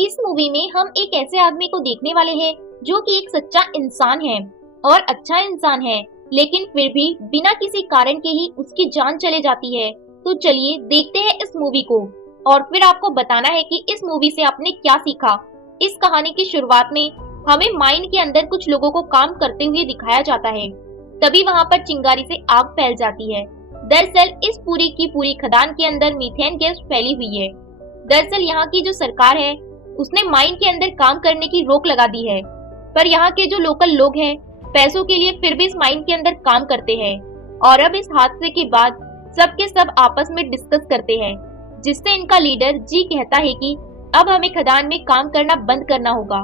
इस मूवी में हम एक ऐसे आदमी को देखने वाले हैं जो कि एक सच्चा इंसान है और अच्छा इंसान है, लेकिन फिर भी बिना किसी कारण के ही उसकी जान चले जाती है। तो चलिए देखते हैं इस मूवी को और फिर आपको बताना है कि इस मूवी से आपने क्या सीखा। इस कहानी की शुरुआत में हमें माइन के अंदर कुछ लोगों को काम करते हुए दिखाया जाता है। तभी वहाँ पर चिंगारी से आग फैल जाती है। दरअसल इस पूरी की पूरी खदान के अंदर मीथेन गैस फैली हुई है। दरअसल यहाँ की जो सरकार है उसने माइन के अंदर काम करने की रोक लगा दी है, पर यहाँ के जो लोकल लोग हैं पैसों के लिए फिर भी इस माइन के अंदर काम करते हैं। और अब इस हादसे के बाद सब के सब आपस में डिस्कस करते हैं, जिससे इनका लीडर जी कहता है कि अब हमें खदान में काम करना बंद करना होगा,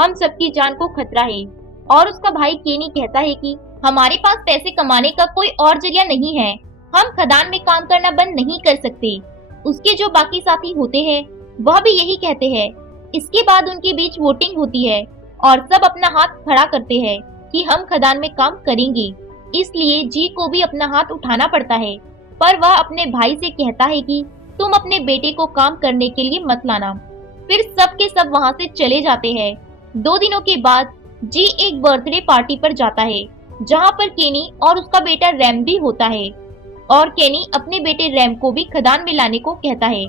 हम सबकी जान को खतरा है। और उसका भाई केनी कहता है कि हमारे पास पैसे कमाने का कोई और जरिया नहीं है, हम खदान में काम करना बंद नहीं कर सकते। उसके जो बाकी साथी होते हैं वह भी यही कहते हैं। इसके बाद उनके बीच वोटिंग होती है और सब अपना हाथ खड़ा करते हैं कि हम खदान में काम करेंगे। इसलिए जी को भी अपना हाथ उठाना पड़ता है, पर वह अपने भाई से कहता है कि तुम अपने बेटे को काम करने के लिए मत लाना। फिर सब के सब वहाँ से चले जाते हैं। 2 दिनों के बाद जी एक बर्थडे पार्टी पर जाता है, जहाँ पर केनी और उसका बेटा रैम भी होता है। और केनी अपने बेटे रैम को भी खदान में लाने को कहता है,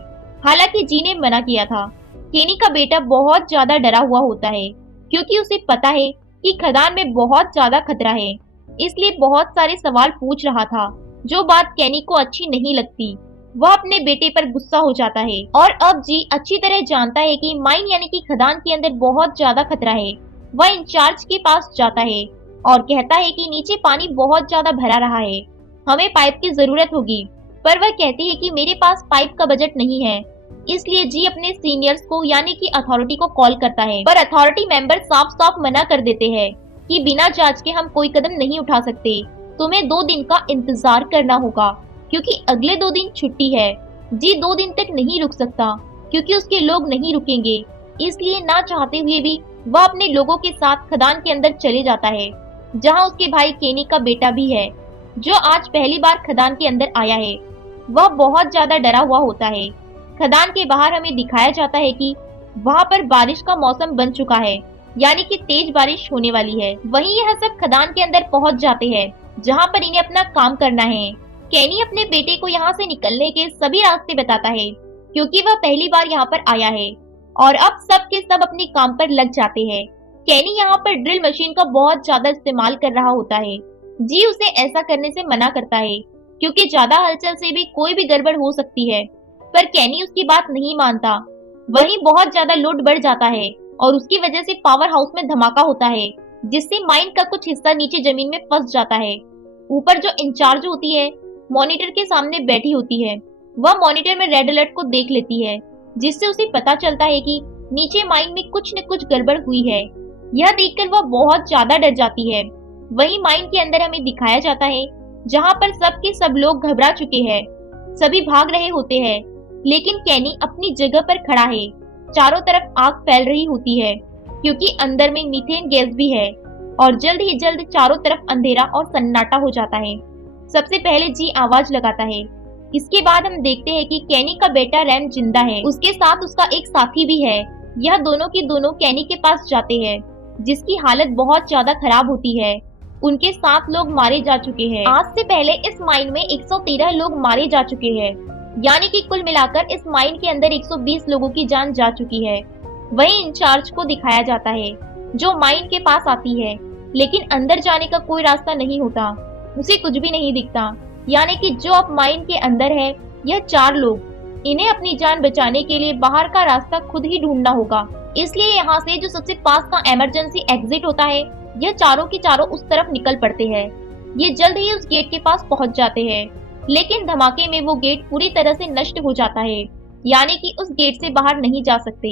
हालांकि जी ने मना किया था। केनी का बेटा बहुत ज्यादा डरा हुआ होता है, क्योंकि उसे पता है कि खदान में बहुत ज्यादा खतरा है, इसलिए बहुत सारे सवाल पूछ रहा था, जो बात केनी को अच्छी नहीं लगती। वह अपने बेटे पर गुस्सा हो जाता है और अब जी अच्छी तरह जानता है कि माइन यानी कि खदान के अंदर बहुत ज्यादा खतरा है। वह इंचार्ज के पास जाता है और कहता है कि नीचे पानी बहुत ज्यादा भरा रहा है, हमें पाइप की जरूरत होगी। पर वह कहती है कि मेरे पास पाइप का बजट नहीं है। इसलिए जी अपने सीनियर्स को यानी कि अथॉरिटी को कॉल करता है, पर अथॉरिटी मेंबर साफ साफ मना कर देते हैं कि बिना जांच के हम कोई कदम नहीं उठा सकते, तुम्हें 2 दिन का इंतजार करना होगा, क्योंकि अगले 2 दिन छुट्टी है। जी 2 दिन तक नहीं रुक सकता क्योंकि उसके लोग नहीं रुकेंगे। इसलिए ना चाहते हुए भी वह अपने लोगों के साथ खदान के अंदर चले जाता है, जहाँ उसके भाई केनी का बेटा भी है, जो आज पहली बार खदान के अंदर आया है। वह बहुत ज्यादा डरा हुआ होता है। खदान के बाहर हमें दिखाया जाता है कि वहाँ पर बारिश का मौसम बन चुका है, यानी कि तेज बारिश होने वाली है। वहीं यह सब खदान के अंदर पहुँच जाते हैं, जहाँ पर इन्हें अपना काम करना है। केनी अपने बेटे को यहाँ से निकलने के सभी रास्ते बताता है, क्योंकि वह पहली बार यहाँ पर आया है। और अब सब के सब अपने काम पर लग जाते हैं। केनी यहाँ पर ड्रिल मशीन का बहुत ज्यादा इस्तेमाल कर रहा होता है। जी उसे ऐसा करने से मना करता है, क्योंकि ज्यादा हलचल से भी कोई भी गड़बड़ हो सकती है, पर केनी उसकी बात नहीं मानता। वहीं बहुत ज्यादा लोड बढ़ जाता है और उसकी वजह से पावर हाउस में धमाका होता है, जिससे माइन का कुछ हिस्सा नीचे जमीन में फंस जाता है। ऊपर जो इंचार्ज होती है मॉनिटर के सामने बैठी होती है, वह मॉनिटर में रेड अलर्ट को देख लेती है, जिससे उसे पता चलता है कि नीचे माइन में कुछ न कुछ गड़बड़ हुई है। यह देखकर वह बहुत ज्यादा डर जाती है। वहीं माइन के अंदर हमें दिखाया जाता है, जहाँ पर सब के सब लोग घबरा चुके हैं, सभी भाग रहे होते हैं, लेकिन केनी अपनी जगह पर खड़ा है। चारों तरफ आग फैल रही होती है, क्योंकि अंदर में मीथेन गैस भी है, और जल्द ही जल्द चारों तरफ अंधेरा और सन्नाटा हो जाता है। सबसे पहले जी आवाज लगाता है। इसके बाद हम देखते हैं कि केनी का बेटा रैम जिंदा है, उसके साथ उसका एक साथी भी है। यह दोनों की दोनों केनी के पास जाते हैं, जिसकी हालत बहुत ज्यादा खराब होती है। उनके 7 लोग मारे जा चुके हैं। आज से पहले इस माइन में 113 लोग मारे जा चुके हैं, यानी कि कुल मिलाकर इस माइन के अंदर 120 लोगों की जान जा चुकी है। वहीं इंचार्ज को दिखाया जाता है, जो माइन के पास आती है, लेकिन अंदर जाने का कोई रास्ता नहीं होता, उसे कुछ भी नहीं दिखता। यानी कि जो अब माइन के अंदर है यह 4 लोग, इन्हें अपनी जान बचाने के लिए बाहर का रास्ता खुद ही ढूंढना होगा। इसलिए यहाँ से जो सबसे पास का इमरजेंसी एग्जिट होता है, यह चारों की चारों उस तरफ निकल पड़ते हैं। ये जल्द ही उस गेट के पास पहुंच जाते हैं, लेकिन धमाके में वो गेट पूरी तरह से नष्ट हो जाता है, यानी कि उस गेट से बाहर नहीं जा सकते।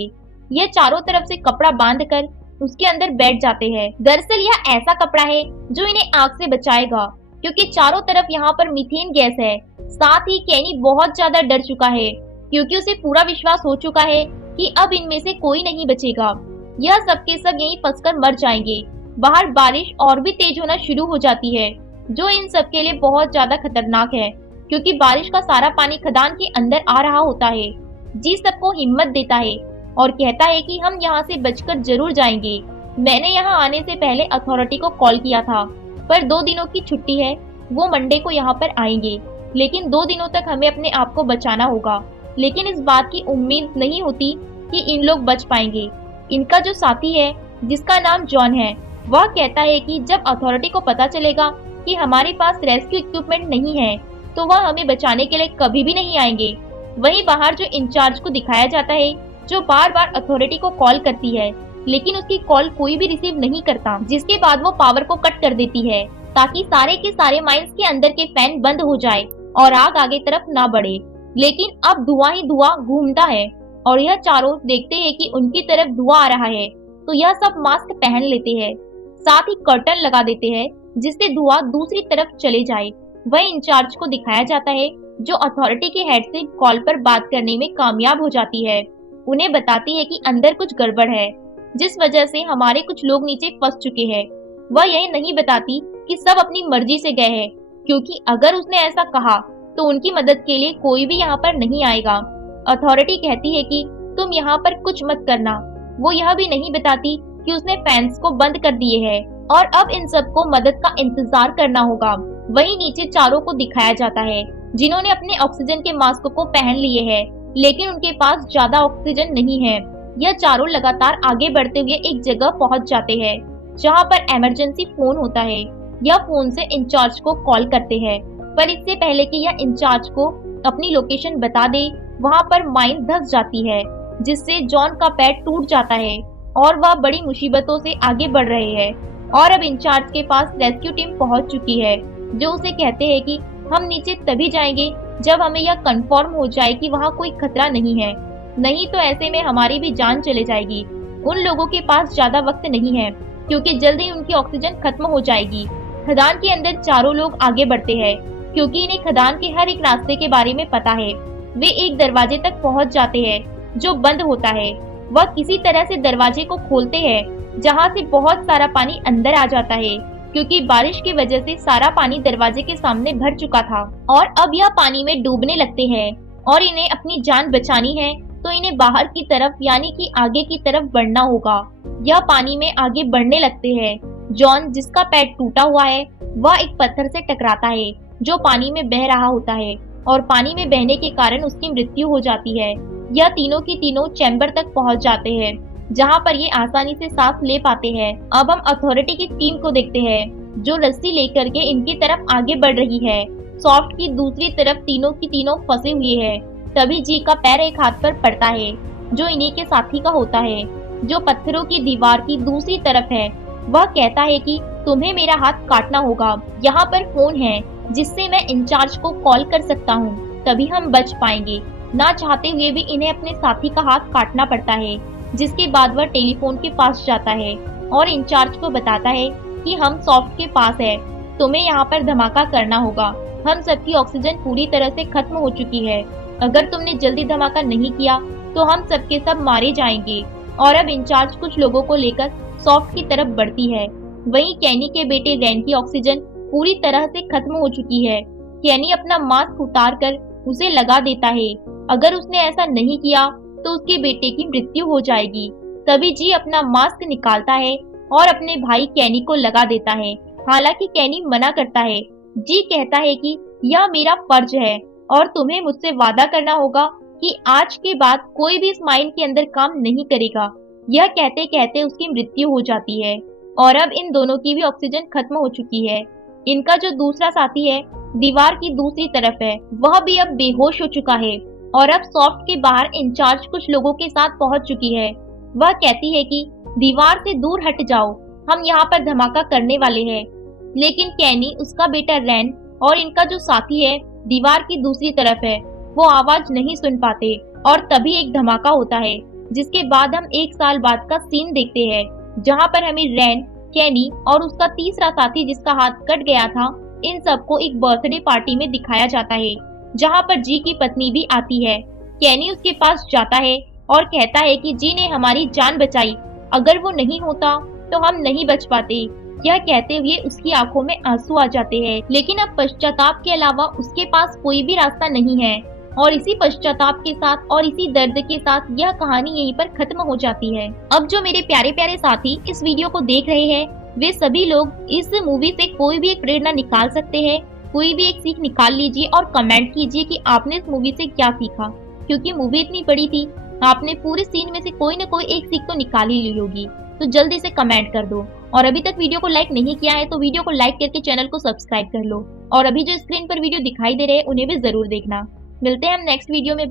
यह चारों तरफ से कपड़ा बांधकर उसके अंदर बैठ जाते हैं। दरअसल यह ऐसा कपड़ा है जो इन्हें आग से बचाएगा, क्योंकि चारों तरफ यहाँ पर मीथेन गैस है। साथ ही केनी बहुत ज्यादा डर चुका है, क्योंकि उसे पूरा विश्वास हो चुका है कि अब इनमें से कोई नहीं बचेगा। यह सबके सब यहीं फंसकर मर जाएंगे। बाहर बारिश और भी तेज होना शुरू हो जाती है, जो इन सब के लिए बहुत ज्यादा खतरनाक है, क्योंकि बारिश का सारा पानी खदान के अंदर आ रहा होता है। जी सबको हिम्मत देता है और कहता है कि हम यहाँ से बचकर जरूर जाएंगे। मैंने यहाँ आने से पहले अथॉरिटी को कॉल किया था, पर 2 दिनों की छुट्टी है, वो मंडे को यहाँ पर आएंगे, लेकिन 2 दिनों तक हमें अपने आप को बचाना होगा। लेकिन इस बात की उम्मीद नहीं होती कि इन लोग बच पाएंगे। इनका जो साथी है जिसका नाम जॉन है, वह कहता है कि जब अथॉरिटी को पता चलेगा कि हमारे पास रेस्क्यू इक्विपमेंट नहीं है तो वह हमें बचाने के लिए कभी भी नहीं आएंगे। वहीं बाहर जो इंचार्ज को दिखाया जाता है, जो बार बार अथॉरिटी को कॉल करती है, लेकिन उसकी कॉल कोई भी रिसीव नहीं करता, जिसके बाद वो पावर को कट कर देती है ताकि सारे के सारे माइंस के अंदर के फैन बंद हो जाए और आग आगे तरफ ना बढ़े। लेकिन अब धुआं ही धुआं घूमता है और यह चारों देखते हैं कि उनकी तरफ धुआं आ रहा है, तो यह सब मास्क पहन लेते हैं, साथ ही कर्टन लगा देते हैं जिससे धुआं दूसरी तरफ चले जाए। वह इंचार्ज को दिखाया जाता है जो अथॉरिटी के हेड से कॉल पर बात करने में कामयाब हो जाती है। उन्हें बताती है कि अंदर कुछ गड़बड़ है, जिस वजह से हमारे कुछ लोग नीचे फंस चुके हैं। वह यह नहीं बताती कि सब अपनी मर्जी से गए हैं, क्योंकि अगर उसने ऐसा कहा तो उनकी मदद के लिए कोई भी यहाँ पर नहीं आएगा। अथॉरिटी कहती है कि तुम यहाँ पर कुछ मत करना। वो यह भी नहीं बताती कि उसने फैंस को बंद कर दिए हैं और अब इन सबको मदद का इंतजार करना होगा। वहीं नीचे चारों को दिखाया जाता है जिन्होंने अपने ऑक्सीजन के मास्क को पहन लिए हैं, लेकिन उनके पास ज्यादा ऑक्सीजन नहीं है। यह चारों लगातार आगे बढ़ते हुए एक जगह पहुंच जाते हैं जहां पर इमरजेंसी फोन होता है। यह फोन से इंचार्ज को कॉल करते हैं, पर इससे पहले कि यह इंचार्ज को अपनी लोकेशन बता दे, वहां पर माइन धंस जाती है, जिससे जॉन का पैर टूट जाता है और वह बड़ी मुसीबतों से आगे बढ़ रहे हैं। और अब इंचार्ज के पास रेस्क्यू टीम पहुंच चुकी है, जो उसे कहते हैं कि हम नीचे तभी जाएंगे जब हमें यह कंफर्म हो जाए कि वहाँ कोई खतरा नहीं है, नहीं तो ऐसे में हमारी भी जान चले जाएगी। उन लोगों के पास ज्यादा वक्त नहीं है क्योंकि जल्दी उनकी ऑक्सीजन खत्म हो जाएगी। खदान के अंदर चारों लोग आगे बढ़ते हैं क्योंकि इन्हें खदान के हर एक रास्ते के बारे में पता है। वे एक दरवाजे तक पहुंच जाते हैं जो बंद होता है। वह किसी तरह से दरवाजे को खोलते हैं, जहां से बहुत सारा पानी अंदर आ जाता है क्योंकि बारिश की वजह से सारा पानी दरवाजे के सामने भर चुका था और अब यह पानी में डूबने लगते हैं और इन्हें अपनी जान बचानी है तो इन्हें बाहर की तरफ यानी कि आगे की तरफ बढ़ना होगा। यह पानी में आगे बढ़ने लगते हैं। जॉन, जिसका पैर टूटा हुआ है, वह एक पत्थर से टकराता है जो पानी में बह रहा होता है और पानी में बहने के कारण उसकी मृत्यु हो जाती है। यह तीनों की तीनों चैम्बर तक पहुंच जाते हैं जहां पर ये आसानी से सांस ले पाते हैं। अब हम अथॉरिटी की टीम को देखते हैं जो रस्सी लेकर के इनकी तरफ आगे बढ़ रही है। सॉफ्ट की दूसरी तरफ तीनों की तीनों फंसे हुए हैं। तभी जी का पैर एक हाथ पर पड़ता है जो इन्हीं के साथी का होता है, जो पत्थरों की दीवार की दूसरी तरफ है। वह कहता है कि तुम्हें मेरा हाथ काटना होगा, यहाँ पर फोन है जिससे मैं इंचार्ज को कॉल कर सकता हूँ, तभी हम बच पाएंगे। ना चाहते हुए भी इन्हें अपने साथी का हाथ काटना पड़ता है, जिसके बाद वह टेलीफोन के पास जाता है और इंचार्ज को बताता है कि हम सॉफ्ट के पास है, तुम्हें यहाँ पर धमाका करना होगा। हम सबकी ऑक्सीजन पूरी तरह से खत्म हो चुकी है, अगर तुमने जल्दी धमाका नहीं किया तो हम सबके सब मारे जाएंगे। और अब इंचार्ज कुछ लोगों को लेकर सॉफ्ट की तरफ बढ़ती है। वहीं कैनी के बेटे रैन की ऑक्सीजन पूरी तरह से खत्म हो चुकी है। कैनी अपना मास्क उतार कर उसे लगा देता है, अगर उसने ऐसा नहीं किया तो उसके बेटे की मृत्यु हो जाएगी। तभी जी अपना मास्क निकालता है और अपने भाई कैनी को लगा देता है। हालांकि कैनी मना करता है। जी कहता है कि यह मेरा फर्ज है और तुम्हें मुझसे वादा करना होगा कि आज के बाद कोई भी इस माइन के अंदर काम नहीं करेगा। यह कहते कहते उसकी मृत्यु हो जाती है और अब इन दोनों की भी ऑक्सीजन खत्म हो चुकी है। इनका जो दूसरा साथी है दीवार की दूसरी तरफ है, वह भी अब बेहोश हो चुका है और अब सॉफ्ट के बाहर इंचार्ज कुछ लोगों के साथ पहुंच चुकी है। वह कहती है कि दीवार से दूर हट जाओ, हम यहाँ पर धमाका करने वाले हैं। लेकिन कैनी, उसका बेटा रैन और इनका जो साथी है दीवार की दूसरी तरफ है, वो आवाज नहीं सुन पाते और तभी एक धमाका होता है, जिसके बाद हम 1 साल बाद का सीन देखते हैं जहाँ पर हमें रैन, कैनी और उसका तीसरा साथी जिसका हाथ कट गया था, इन सबको एक बर्थडे पार्टी में दिखाया जाता है जहाँ पर जी की पत्नी भी आती है। कैनी उसके पास जाता है और कहता है कि जी ने हमारी जान बचाई, अगर वो नहीं होता तो हम नहीं बच पाते। यह कहते हुए उसकी आंखों में आंसू आ जाते हैं, लेकिन अब पश्चाताप के अलावा उसके पास कोई भी रास्ता नहीं है। और इसी पश्चाताप के साथ और इसी दर्द के साथ यह कहानी यहीं पर खत्म हो जाती है। अब जो मेरे प्यारे प्यारे साथी इस वीडियो को देख रहे हैं, वे सभी लोग इस मूवी से कोई भी एक प्रेरणा निकाल सकते हैं, कोई भी एक सीख निकाल लीजिए और कमेंट कीजिए कि आपने इस मूवी से क्या सीखा। क्योंकि मूवी इतनी बड़ी थी, आपने पूरे सीन में से कोई न कोई एक सीख तो निकाल ही ली होगी। तो जल्दी से कमेंट कर दो, और अभी तक वीडियो को लाइक नहीं किया है तो वीडियो को लाइक करके चैनल को सब्सक्राइब कर लो, और अभी जो स्क्रीन पर वीडियो दिखाई दे रहे हैं उन्हें भी जरूर देखना। मिलते हैं हम नेक्स्ट वीडियो में।